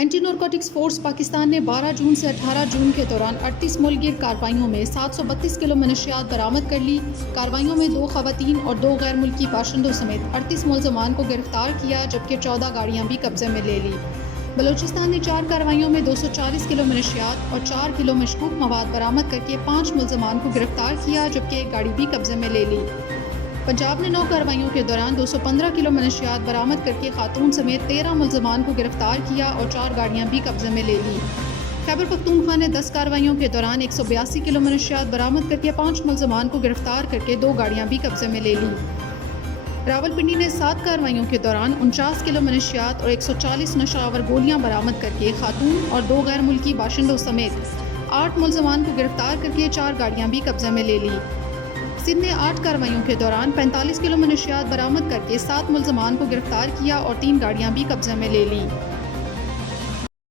Anti narcotics force Pakistan نے 12 جون سے 18 جون کے دوران 38 ملک گیر کارروائیوں میں 732 کلو منشیات برآمد کر لی۔ کارروائیوں میں 2 خواتین اور 2 غیر ملکی باشندوں سمیت 38 ملزمان کو گرفتار کیا، جبکہ 14 گاڑیاں بھی قبضے میں لے لی۔ بلوچستان نے 4 کارروائیوں میں 240 کلو منشیات اور 4 کلو مشکوک مواد برآمد کر کے 5 ملزمان کو گرفتار کیا، جبکہ ایک گاڑی بھی قبضے میں لے لی۔ پنجاب نے 9 کارروائیوں کے دوران 215 کلو منشیات برآمد کر کے خاتون سمیت 13 ملزمان کو گرفتار کیا اور 4 گاڑیاں بھی قبضے میں لے لی۔ خیبر پختونخوا نے 10 کارروائیوں کے دوران 182 کلو منشیات برآمد کر کے 5 ملزمان کو گرفتار کر کے 2 گاڑیاں بھی قبضے میں لے لی۔ راولپنڈی نے 7 کارروائیوں کے دوران 49 کلو منشیات اور 140 نشہ آور گولیاں برآمد کر کے خاتون اور 2 غیر ملکی باشندوں سمیت 8 ملزمان کو گرفتار کر کے 4 گاڑیاں بھی قبضے میں لے لی۔ سندھ نے 8 کارروائیوں کے دوران 45 کلو منشیات برآمد کر کے 7 ملزمان کو گرفتار کیا اور 3 گاڑیاں بھی قبضے میں لے لی۔